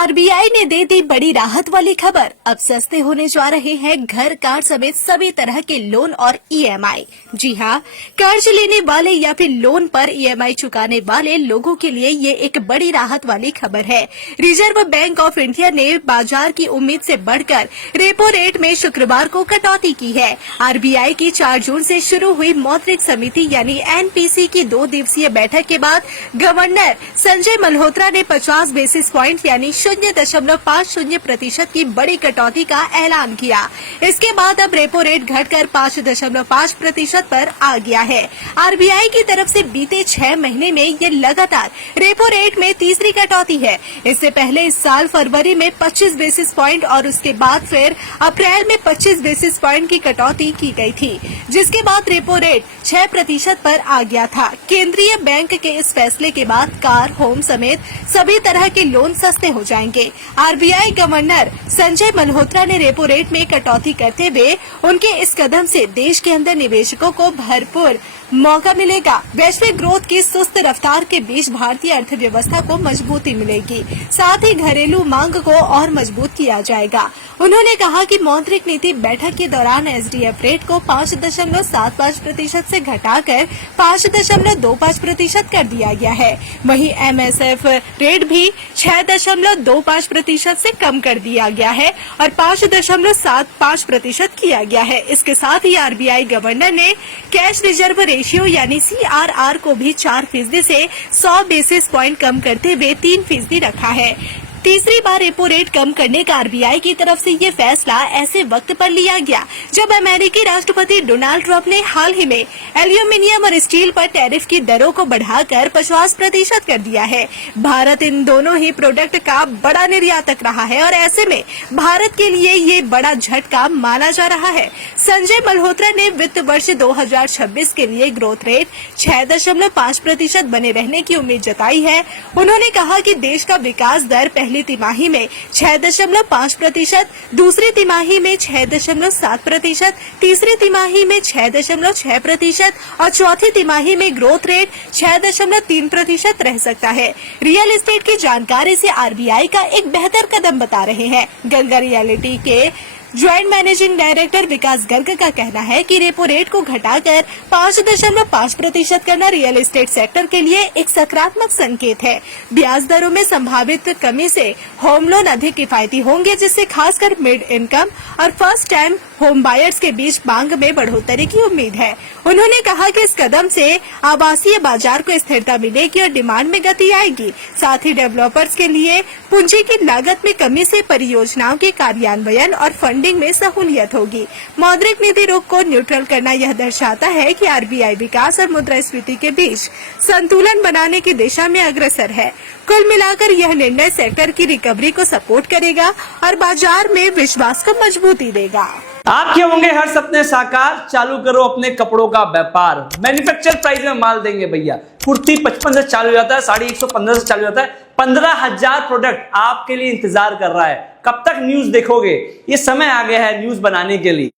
RBI ने दे दी बड़ी राहत वाली खबर। अब सस्ते होने जा रहे हैं घर, कार समेत सभी तरह के लोन और ईएमआई। जी हां, कर्ज लेने वाले या फिर लोन पर ईएमआई चुकाने वाले लोगों के लिए ये एक बड़ी राहत वाली खबर है। रिजर्व बैंक ऑफ इंडिया ने बाजार की उम्मीद से बढ़कर रेपो रेट में शुक्रवार को कटौती की है। आरबीआई की 4 जून से शुरू हुई मौद्रिक समिति यानी एनपीसी की 2 दिवसीय बैठक के बाद गवर्नर संजय मल्होत्रा ने 50 बेसिस प्वाइंट यानी 0.50% की बड़ी कटौती का ऐलान किया। इसके बाद अब रेपो रेट घटकर 5.5% पर आ गया है। आरबीआई की तरफ से बीते 6 महीने में ये लगातार रेपो रेट में तीसरी कटौती है। इससे पहले इस साल फरवरी में 25 बेसिस प्वाइंट और उसके बाद फिर अप्रैल में 25 बेसिस प्वाइंट की कटौती की गई थी, जिसके बाद रेपो रेट 6% पर आ गया था। केंद्रीय बैंक के इस फैसले के बाद कार, होम समेत सभी तरह के लोन सस्ते हो जाएंगे। आरबीआई गवर्नर संजय मल्होत्रा ने रेपो रेट में कटौती करते हुए उनके इस कदम से देश के अंदर निवेशकों को भरपूर मौका मिलेगा। वैश्विक ग्रोथ की सुस्त रफ्तार के बीच भारतीय अर्थव्यवस्था को मजबूती मिलेगी, साथ ही घरेलू मांग को और मजबूत किया जाएगा। उन्होंने कहा कि मौद्रिक नीति बैठक के दौरान एसडीएफ रेट को 5.75% से घटाकर 5.25% कर दिया गया है। वहीं एमएसएफ रेट भी 6.25% से कम कर दिया गया है और 5.75% किया गया है। इसके साथ ही आरबीआई गवर्नर ने कैश रिजर्व रेशियो यानी सीआरआर को भी 4% से 100 बेसिस प्वाइंट कम करते हुए 3% रखा है। तीसरी बार रेपो रेट कम करने का आरबीआई की तरफ से ये फैसला ऐसे वक्त पर लिया गया जब अमेरिकी राष्ट्रपति डोनाल्ड ट्रंप ने हाल ही में एल्यूमिनियम और स्टील पर टैरिफ की दरों को बढ़ाकर 50% कर दिया है। भारत इन दोनों ही प्रोडक्ट का बड़ा निर्यातक रहा है और ऐसे में भारत के लिए ये बड़ा झटका माना जा रहा है। संजय मल्होत्रा ने वित्त वर्ष 2026 के लिए ग्रोथ रेट 6.5% बने रहने की उम्मीद जताई है। उन्होंने कहा कि देश का विकास दर पहली तिमाही में 6.5%, दूसरी तिमाही में 6.7%, तीसरी तिमाही में 6.6% और चौथी तिमाही में ग्रोथ रेट 6.3% रह सकता है। रियल एस्टेट की जानकारी से आरबीआई का एक बेहतर कदम बता रहे हैं। गंगा रियल्टी के ज्वाइंट मैनेजिंग डायरेक्टर विकास गर्ग का कहना है कि रेपो रेट को घटाकर 5.5% करना रियल एस्टेट सेक्टर के लिए एक सकारात्मक संकेत है। ब्याज दरों में संभावित कमी से होम लोन अधिक किफायती होंगे, जिससे खासकर मिड इनकम और फर्स्ट टाइम होम बायर्स के बीच मांग में बढ़ोतरी की उम्मीद है। उन्होंने कहा कि इस कदम से आवासीय बाजार को स्थिरता मिलेगी और डिमांड में गति आएगी। साथ ही डेवलपर्स के लिए पूंजी की लागत में कमी से परियोजनाओं के कार्यान्वयन और फंडिंग में सहूलियत होगी। मौद्रिक नीति रुख को न्यूट्रल करना यह दर्शाता है कि आरबीआई विकास और मुद्रास्फीति के बीच संतुलन बनाने की दिशा में अग्रसर है। कुल मिलाकर यह निर्णय सेक्टर की रिकवरी को सपोर्ट करेगा और बाजार में विश्वास को मजबूती देगा। आपके होंगे हर सपने साकार, चालू करो अपने कपड़ों का व्यापार। मैन्युफैक्चर प्राइस में माल देंगे भैया। कुर्ती 55 से चालू हो जाता है, साड़ी 115 से चालू होता है। 15,000 प्रोडक्ट आपके लिए इंतजार कर रहा है। कब तक न्यूज देखोगे? ये समय आ गया है न्यूज बनाने के लिए।